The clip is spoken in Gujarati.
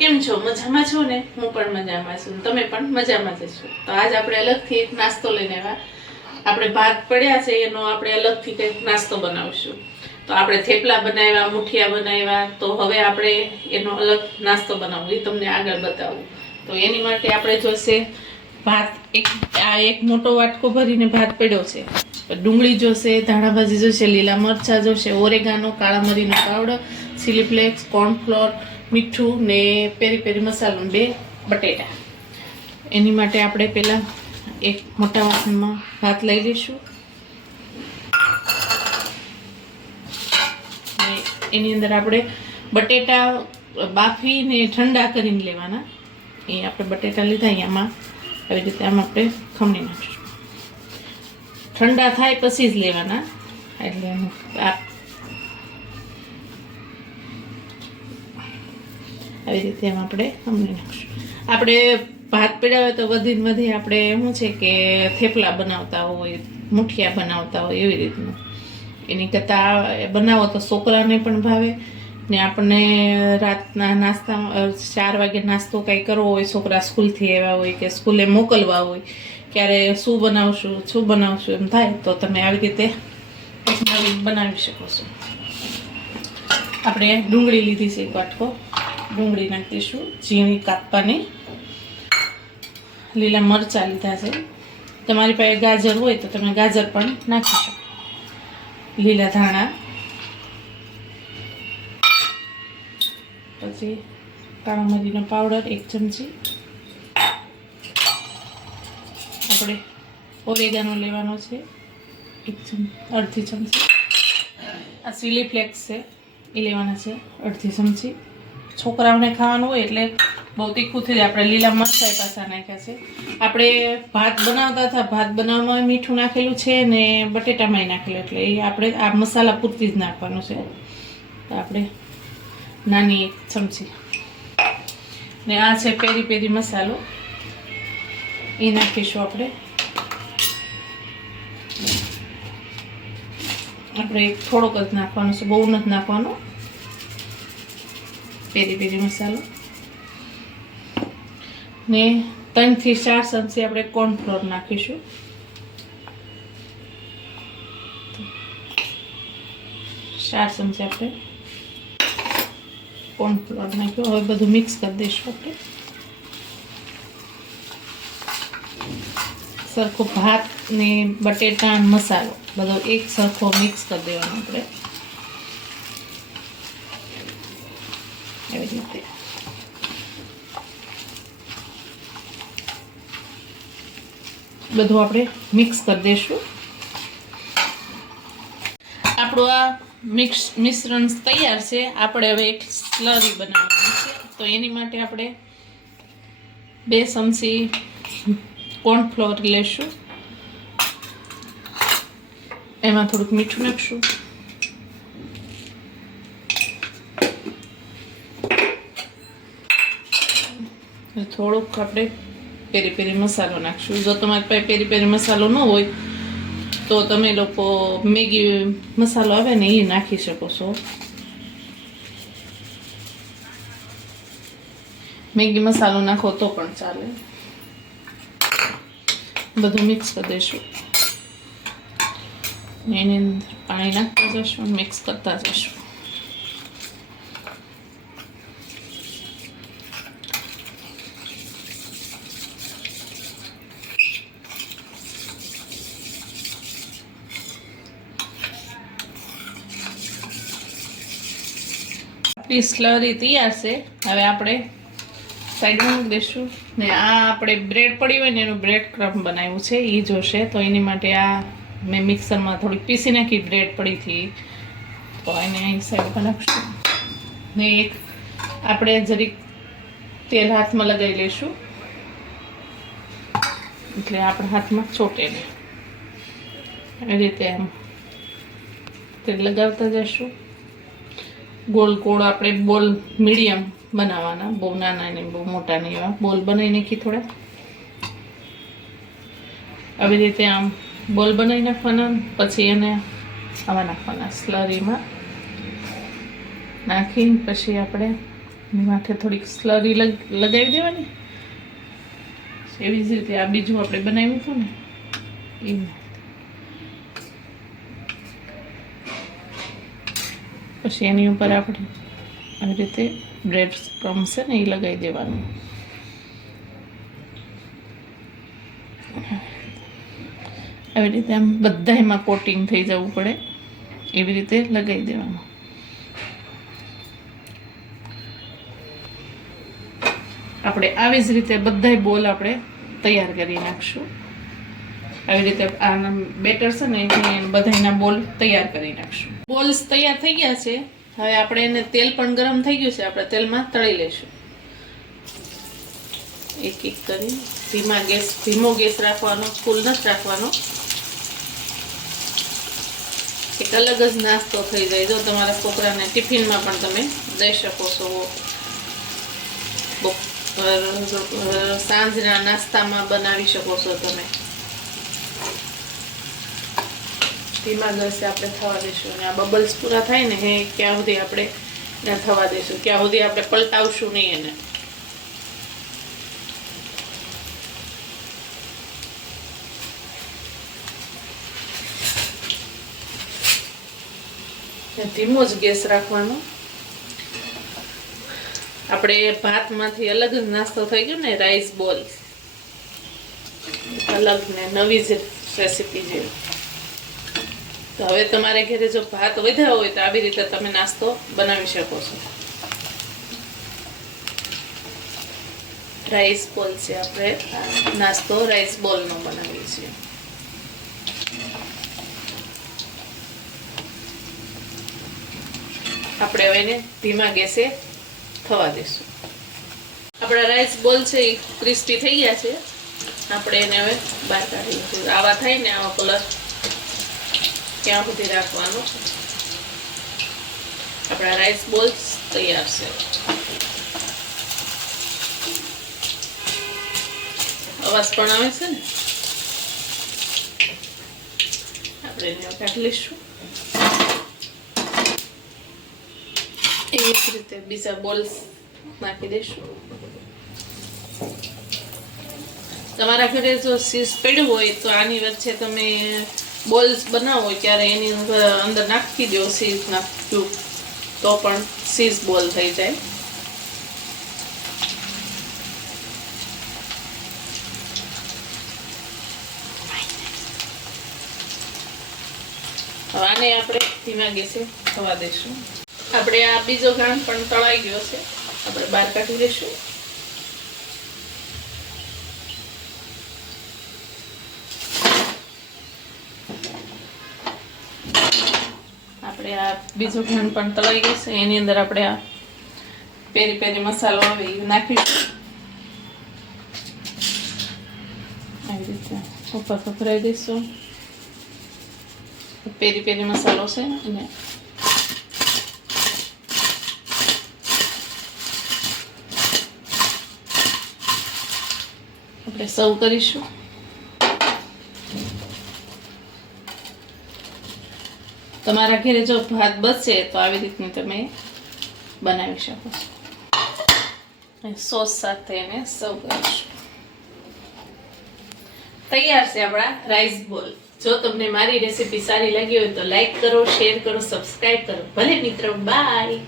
કેમ છો? મજામાં છો ને? હું પણ મજામાં છું, તમે પણ મજામાં જ છો. તો આજ આપણે અલગથી એક નાસ્તો લઈને આવ્યા. આપણે ભાત પડ્યા છે એનો આપણે અલગથી કંઈક નાસ્તો બનાવશું. તો આપણે થેપલા બનાવ્યા, મુઠિયા બનાવ્યા, તો હવે આપણે એનો અલગ નાસ્તો બનાવવું એ તમને આગળ બતાવું. તો એની માટે આપણે જોશે ભાત, એક મોટો વાટકો ભરીને ભાત પડ્યો છે. ડુંગળી જોશે, ધાણા ભાજી જોશે, લીલા મરચાં જોશે, ઓરેગાનો, કાળા મરીનો પાવડર, ચીલી ફ્લેક્સ, કોર્નફ્લોર, મીઠું ને પેરી પેરી મસાલો, 2 બટેટા. એની માટે આપણે પહેલાં એક મોટા વાસણમાં ભાત લઈ લઈશું. એની અંદર આપણે બટેટા બાફીને ઠંડા કરીને લેવાના. એ આપણે બટેટા લીધા, અહીંયામાં આવી રીતે આમ આપણે ખમણી નાખીશું. ઠંડા થાય પછી જ લેવાના, એટલે આવી રીતે એમ આપણે ખમણી નાખીશું. આપણે ભાત પડ્યા હોય તો વધીને વધી આપણે શું છે કે થેપલા બનાવતા હોય, મુઠિયા બનાવતા હોય એવી રીતનું. એની કરતાં બનાવો તો છોકરાને પણ ભાવે ને આપણને રાતના નાસ્તામાં 4 વાગે નાસ્તો કંઈ કરવો હોય, છોકરા સ્કૂલથી આવ્યા હોય કે સ્કૂલે મોકલવા હોય, ક્યારે શું બનાવશું એમ થાય તો તમે આવી રીતે નવી બનાવી શકો છો. આપણે ડુંગળી લીધી છે, એક વાટકો ડુંગળી નાખી દઈશું, ઝીણી કાપવાની. લીલા મરચાં લીધા છે, તમારી પાસે ગાજર હોય તો તમે ગાજર પણ નાખી શકો. લીલા ધાણા, પછી કાળા મરીનો પાવડર 1 ચમચી, આપણે ઓરેગાનો લેવાનો છે 1.5 ચમચી, આ ચીલી ફ્લેક્સ છે એ લેવાના છે 1.5 ચમચી. છોકરાઓને ખાવાનું હોય એટલે બહુ તીખું થઈ જાય, આપણે લીલા મરચાં પાછા નાખ્યા છે. આપણે ભાત બનાવતા હતા, ભાત બનાવવામાં મીઠું નાખેલું છે ને બટેટામાં નાખેલું, એટલે એ આપણે આ મસાલા પૂરતી જ નાખવાનું છે. તો આપણે નાની 1 ચમચી ને આ છે પેરી પેરી મસાલો, એ નાખીશું આપણે. થોડોક જ નાખવાનો છે, બહુ નથી નાખવાનો. પેરી પેરી મસાલો ને 3 થી 4 ચમચી આપણે કોર્નફ્લોર નાખીશું. ચાર ચમચી આપણે કોર્નફ્લોર નાખ્યો. હવે બધું મિક્સ કરી દઈશું આપણે. સરખો ભાત ને બટેટા મસાલો બધો એક સરખો મિક્સ કરી દેવાનો આપણે. એવી રીતે બધું આપણે મિક્સ કરી દઈશું. આપણું આ મિશ્રણ તૈયાર છે. આપણે હવે એક સ્લરી બનાવવાની છે, તો એની માટે આપણે 2 ચમચી કોર્નફ્લોર લેશું, એમાં થોડુંક મીઠું નાખશું, થોડુંક આપણે પેરી પેરી મસાલો નાખશું. જો તમારી પાસે પેરી પેરી મસાલો ન હોય તો તમે લોકો મેગી મસાલો આવે ને એ નાખી શકો છો. મેગી મસાલો નાખો તો પણ ચાલે. બધું મિક્સ કરી દઈશું. એની અંદર પાણી નાખતા જશું, મિક્સ કરતા જશું. આપણી સ્લરી તૈયાર છે. હવે આપણે સાઈડમાં મૂકી દઈશું. ને આ આપણે બ્રેડ પડી હોય ને એનું બ્રેડ ક્રમ્બ બનાવ્યું છે, એ જોશે. તો એની માટે આ મેં મિક્સરમાં થોડીક પીસી નાખી બ્રેડ પડી હતી, તો એને અહીં સાઈડ પર નાખશું. ને એક આપણે જરીક તેલ હાથમાં લગાવી લઈશું, એટલે આપણા હાથમાં ચોટે નહીં. એ રીતે આમ તેલ લગાવતા જઈશું. ગોળ ગોળ આપણે બોલ મીડિયમ બનાવવાના, બહુ નાના નહીં બહુ મોટા નહીં, એવા બોલ બનાવી નાખી થોડા. આવી રીતે આમ બોલ બનાવી નાખવાના, પછી એને આવા નાખવાના સ્લરીમાં નાખીને પછી આપણે માથે થોડીક સ્લરી લગાવી દેવાની. એવી જ રીતે આ બીજું આપણે બનાવ્યું હતું ને એવું. પછી એની ઉપર આપણે આવી રીતે બ્રેડ ક્રમ્સ છે ને એ લગાવી દેવાનું. આવી રીતે આમ બધા એમાં કોટિંગ થઈ જવું પડે એવી રીતે લગાવી દેવાનું. આપણે આવી જ રીતે બધાય બોલ આપણે તૈયાર કરી નાખશું. આવી રીતે આના બેટર છે ને બધાના બોલ તૈયાર કરી નાખશું. બોલ્સ તૈયાર થઈ ગયા છે. હવે આપણે એને તેલ પણ ગરમ થઈ ગયું છે, આપણે તેલમાં તળી લઈશું. એક એક કરી ધીમો ગેસ રાખવાનો, ફૂલ નથી રાખવાનો. એક અલગ જ નાસ્તો થઈ જાય. જો તમારા છોકરાને ટિફિનમાં પણ તમે દઈ શકો છો, સાંજના નાસ્તામાં બનાવી શકો છો તમે. ધીમા ગેસે આપણે થવા દઈશું અને આ બબલ્સ પૂરા થાય ને ક્યાં સુધી આપણે એને થવા દઈશું, ક્યાં સુધી આપણે પલટાવશું નહીં એને. ધીમો જ ગેસ રાખવાનો. આપણે ભાતમાંથી અલગ જ નાસ્તો થઈ ગયો ને, રાઈસ બોલ. અલગ ને નવી જ રેસીપી જેવી. તો હવે તમારે ઘરે જો ભાત વધ્યા હોય તો આવી રીતે તમે નાસ્તો બનાવી શકો છો. રાઈસ બોલ છે, આપણે નાસ્તો રાઈસ બોલનો બનાવીએ છીએ. આપણે હવે એને ધીમા ગેસે થવા દઈશું. આપણા રાઈસ બોલ છે એ ક્રિસ્પી થઈ ગયા છે. આપણે એને હવે બહાર કાઢી લઈશું. આવા થાય ને આવા કલર ત્યાં સુધી રાખવાનો. આપણા રાઈસ બોલ્સ તૈયાર છે. અવાજ પણ આવે છે ને. આપણે એને કાઢી લઈશું. એવી જ રીતે બીજા બોલ્સ નાખી દઈશું. તમારા ઘરે જો ચીઝ પડ્યું હોય તો આની વચ્ચે તમે બોલ્સ બનાવો હોય ત્યારે એની અંદર નાખી દો ચીઝ નાખ્યું તો પણ ચીઝ બોલ થઈ જાય. હવે આને આપણે ધીમા ગેસે થવા દઈશું. આપણે આ બીજો ઘાણ પણ તળાઈ ગયો છે, આપણે બહાર કાઢી લઈશું. આપણે આ બીજો ઘાણ પણ તળાઈ ગયો છે, એની અંદર આપણે આ પેરી પેરી મસાલો આવે એ નાખીશું. આવી રીતે ઉપર ભભરાઈ દઈશું. પેરી પેરી મસાલો છે અને આપણે સર્વ કરીશું. તમારા ઘરે જો ભાત બચે તો આવી રીતની તમે બનાવી શકો છો. સોસ સાથે એને સર્વ કરીશું. તૈયાર છે આપણા રાઈસ બોલ. જો તમને મારી રેસીપી સારી લાગી હોય તો લાઈક કરો, શેર કરો, સબસ્ક્રાઇબ કરો. ભલે મિત્રો, બાય.